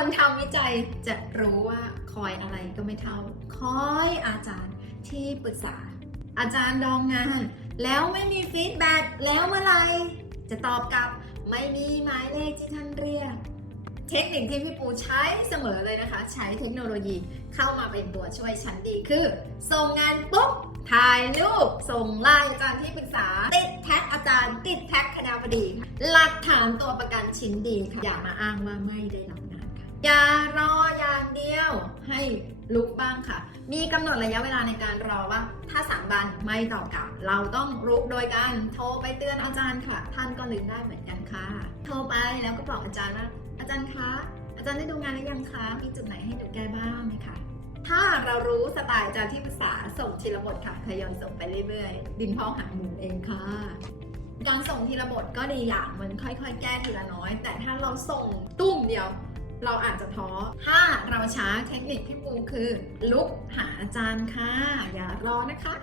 คนทำวิจัยจะรู้ว่าคอยอะไรก็ไม่เท่า คอยอาจารย์ที่ปรึกษา อาจารย์ดองงาน แล้วไม่มีฟีดแบ็แล้วเมื่อไหรจะตอบกลับไม่มีหมายเลขที่ท่านเรียก เทคนิคที่พี่ปูใช้เสมอเลยนะคะ ใช้เทคโนโลยีเข้ามาเป็นตัวช่วยชั้นดีคือ ส่งงานปุ๊บถ่ายรูปส่งไลน์อาจารย์ที่ปรึกษา ติดแท็กอาจารย์ ติดแท็กคณะบดี หลักฐานตัวประกันชิ้นดีค่ะอย่ามาอ้างว่าไม่ได้รับนะ อย่ารออย่างเดียวให้ลุกบ้างค่ะ มีกำหนดระยะเวลาในการรอว่า ถ้าสามวันไม่ตอบกลับ เราต้องรุกโดยการโทรไปเตือนอาจารย์ค่ะ ท่านก็ลืมได้เหมือนกันค่ะ โทรไปแล้วก็บอกอาจารย์ว่า อาจารย์คะอาจารย์ได้ดูงานหรือยังคะมีจุดไหนให้หนูแก้บ้างไหมคะถ้าเรารู้สไตล์อาจารย์ที่ปรึกษาส่งทีละบทค่ะทยอยส่งไปเรื่อยๆ ดินพ่อหางหมูเองค่ะการส่งทีละบทก็ดีอย่างมันค่อยๆ แก้ทีละน้อย แต่ถ้าเราส่งตุ้มเดียว เราอาจจะท้อ ถ้าเราช้าเทคนิคที่ปูคือ ลุกหาอาจารย์ค่ะ อย่ารอนะคะ